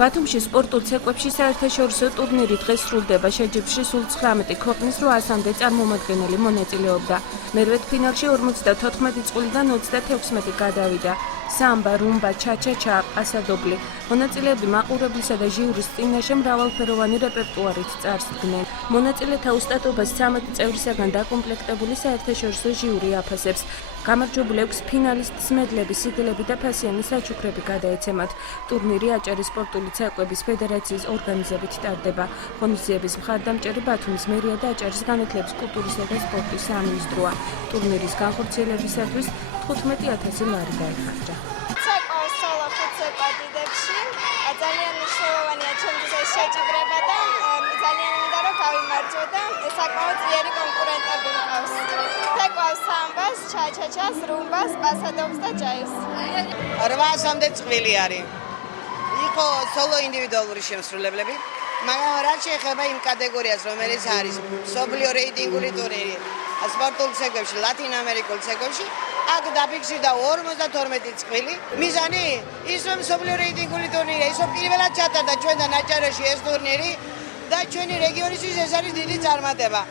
ბათუმში სპორტულ ცეკვებში საერთაშორისო ტურნირი დღეს სრულდება. შეჯიბრში სულ 19 ქვეყნის 800-მდე წარმომადგენელი მონაწილეობდა. მერვედფინალში 54 წყვილიდან 36 გადავიდა. სამბა, რუმბა, ჩაჩაჩა, პასადობლი. მონაწილეები მაყურებლისა და ჟიურის წინაშე მრავალფეროვანი რეპერტუარით წარსდგნენ. მონაწილეთა ოსტატობას 13 წევრისაგან დაკომპლექტებული საერთაშორისო ჟიური აფასებს. გამარჯვებულ 6 ფინალისტს მედლები, სიგელები და ფასიანი საჩუქრები გადაეცემათ. ტურნირი აჭარის სპორტული ცეკვების ფედერაციის ორგანიზებით ტარდება. ღონისძიების მხარდამჭერი ბათუმის მერია და აჭარის განათლების, კულტურისა და სპორტის სამინისტროა. ტურნირის განხორციელებისათვის 15,000 ლარი გაიხარჯა. ძალიან მნიშვნელოვანია ჩემთვის ეს შეჯიბრება და ძალიან მინდა რომ გავიმარჯვო და საკმაოდ ძლიერი კონკურენტები მყავს. ცეკვავს სამბას, ჩაჩაჩას, რუმბას, პასადობს და ჯაევს. 800-მდე წყვილი არის. იყო სოლო ინდივიდუალური შემსრულებლები, მაგრამ რაც შეეხება იმ კატეგორიას, რომელიც არის მსოფლიო რეიტინგული ტურნირი სპორტულ ცეკვებში, ლათინ ამერიკულ ცეკვებში, აქ დაფიქსირდა 52 წყვილი. მიზანი ის რომ მსოფლიო რეიტინგული ტურნირი ისო პირველად ჩატარდა ჩვენთან აჭარაში ეს ტურნირი და ჩვენი რეგიონისთვის ეს არის დიდი წარმატება.